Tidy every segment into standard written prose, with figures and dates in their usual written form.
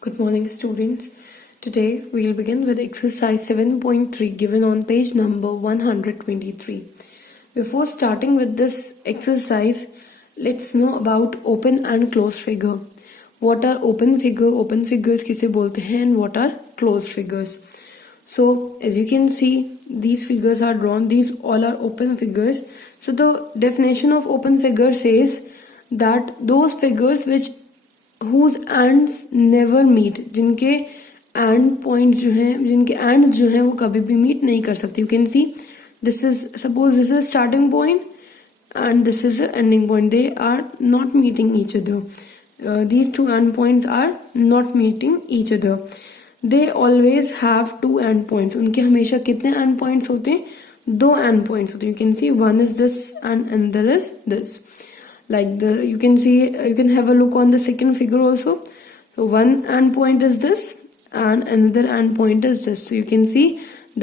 Good morning, students. Today we'll begin with exercise 7.3 given on page number 123. Before starting with this exercise, let's know about open and closed figure. What are open figure? Open figures किसे बोलते हैं and what are closed figures? So as you can see, these figures are drawn. These all are open figures. So the definition of open figure says that those figures whose ends never meet, जिनके and point जो हैं, जिनके and जो हैं वो कभी भी meet नहीं कर सकते. You can see this is suppose this is starting point and this is the ending point. They are not meeting each other. These two end points are not meeting each other. They always have two end points. उनके हमेशा कितने end points होते हैं? दो end points होते हैं. You can see one is this and another is this. Like you can see, you can have a look on the second figure also. So one end point is this and another end point is this. So you can see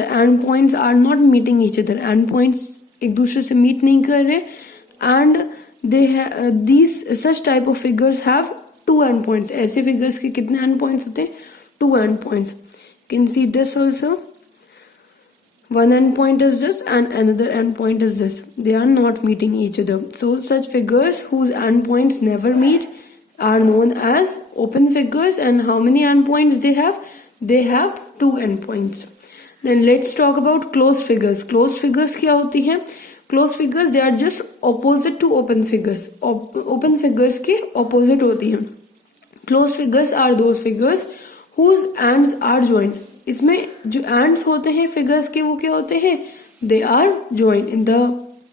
the end points are not meeting each other. End points एक दूसरे से meet नहीं कर रहे and these such type of figures have two end points. ऐसे figures के कितने end points होते हैं? Two end points. You can see this also. One end point is this and another end point is this. They are not meeting each other. So such figures whose end points never meet are known as open figures. And how many end points they have? They have two end points. Then let's talk about closed figures. Closed figures क्या होती हैं? Closed figures they are just opposite to open figures. Open figures के opposite होती हैं. Closed figures are those figures whose ends are joined. इसमें जो ends होते हैं figures के वो क्या होते हैं? They are joined. In the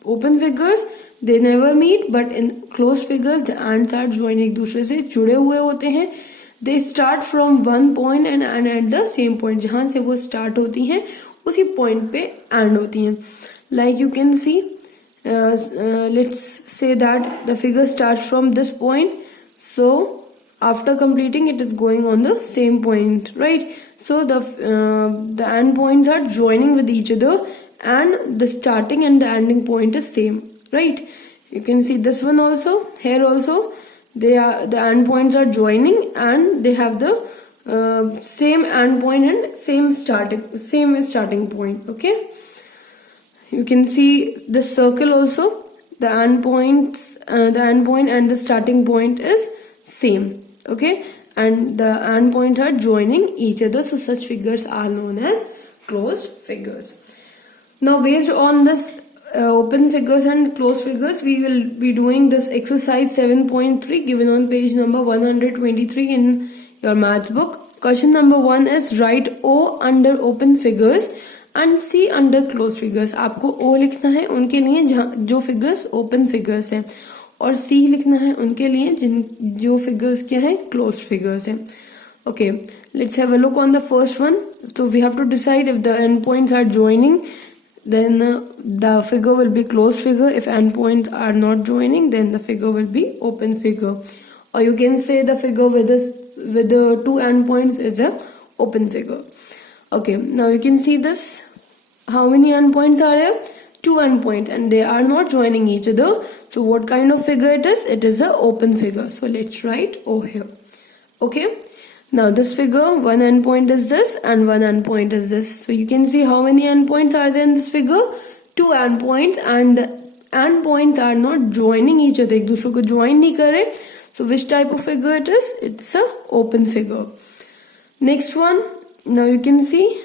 open figures they never meet, but in closed figures the ends are joined. एक दूसरे से जुड़े हुए होते हैं. They start from one point and end at the same point. जहाँ से वो start होती हैं उसी point पे end होती हैं. Like you can see, let's say that the figure starts from this point. So after completing it is going on the same point, right? So the end points are joining with each other and the starting and the ending point is same, right? You can see this one also, here also. The end points are joining and they have the same end point and same starting point. Okay, you can see this circle also. The end point and the starting point is same. Okay, and the end points are joining each other. So such figures are known as closed figures. Now based on this open figures and closed figures, we will be doing this exercise 7.3 given on page number 123 in your maths book. Question number 1 is write O under open figures and C under closed figures. आपको O लिखना है उनके लिए जो figures open figures हैं और C लिखना है उनके लिए जो figures क्या है closed figures हैं. Okay, let's have a look on the first one. So we have to decide if the endpoints are joining, then the figure will be closed figure. If endpoints are not joining, then the figure will be open figure. Or you can say the figure with the two endpoints is a open figure. Okay, now you can see this. How many endpoints are there? Two endpoints and they are not joining each other. So what kind of figure it is? It is a open figure. So let's write O here. Okay. Now this figure, one endpoint is this and one endpoint is this. So you can see how many endpoints are there in this figure? Two endpoints and the endpoints are not joining each other. एक दूसरे को join नहीं कर रहे. So which type of figure it is? It's a open figure. Next one. Now you can see,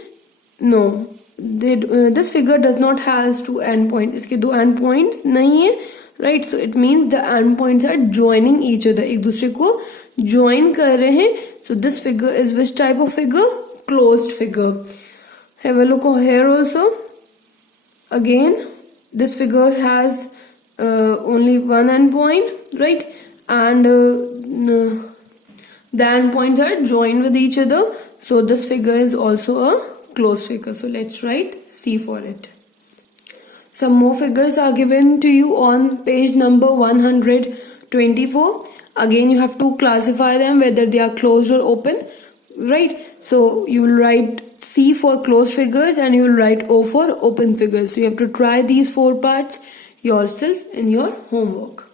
no, this figure does not has two endpoints. इसके दो endpoints नहीं है. Right, so it means the endpoints are joining each other. एक दूसरे को join कर रहे हैं. So this figure is which type of figure? Closed figure. Have a look here also. Again, this figure has only one endpoint, right? And the endpoints are joined with each other. So this figure is also a closed figure. So let's write C for it. Some more figures are given to you on page number 124. Again, you have to classify them whether they are closed or open, right? So you will write C for closed figures and you will write O for open figures. So you have to try these four parts yourself in your homework.